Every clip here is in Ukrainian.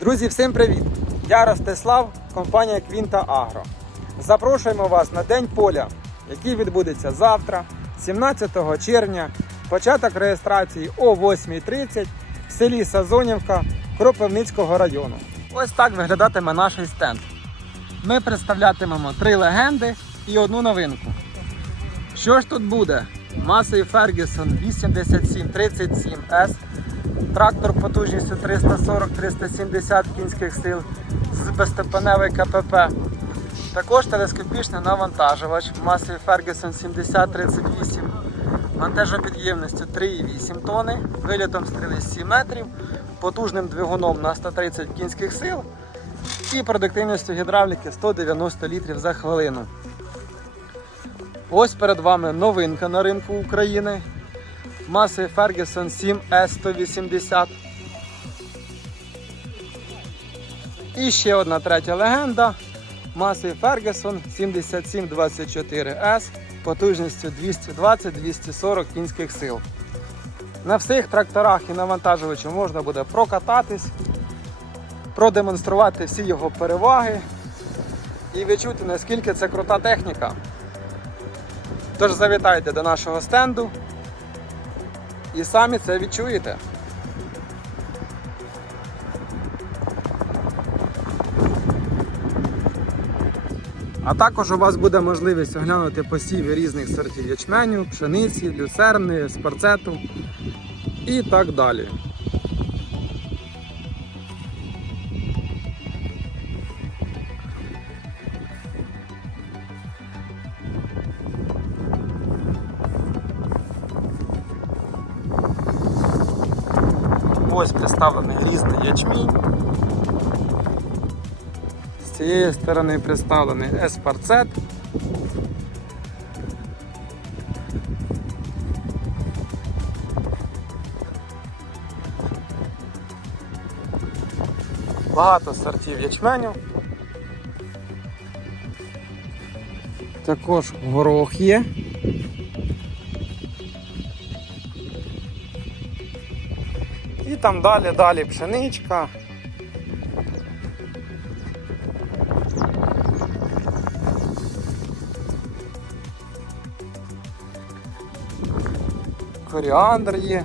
Друзі, всім привіт! Я Ростислав, компанія Квінта Агро. Запрошуємо вас на День поля, який відбудеться завтра, 17 червня, початок реєстрації о 8.30 в селі Сазонівка Кропивницького району. Ось так виглядатиме наш стенд. Ми представлятимемо три легенди і одну новинку. Що ж тут буде? Масей Ferguson 8737S, трактор потужністю 340-370 кінських сил з безстепеневий КПП. Також телескопічний навантажувач Масей Ferguson 7038 вантажопідємністю 3,8 тонни, вилітом стріли 7 метрів, потужним двигуном на 130 кінських сил і продуктивністю гідравліки 190 літрів за хвилину. Ось перед вами новинка на ринку України. Маси Ferguson 7S180. І ще одна третя легенда. Маси Ferguson 7724S потужністю 220-240 кінських сил. На всіх тракторах і навантажувачах можна буде прокататись, продемонструвати всі його переваги і відчути, наскільки це крута техніка. Тож завітайте до нашого стенду і самі це відчуєте. А також у вас буде можливість оглянути посіви різних сортів ячменю, пшениці, люцерни, спарцету і так далі. Ось представлений різний ячмінь. З цієї сторони представлений еспарцет. Багато сортів ячменю. Також горох є. Там далі, далі пшеничка. Коріандр є.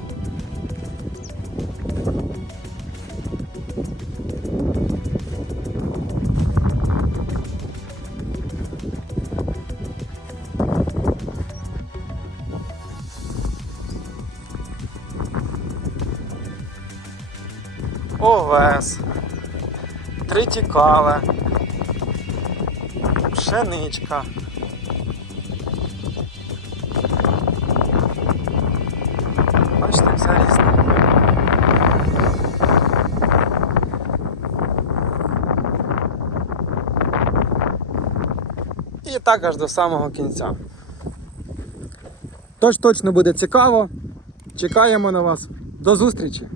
Овес, тритікале, пшеничка. Бачите, все різне. І так аж до самого кінця. Тож точно буде цікаво. Чекаємо на вас. До зустрічі!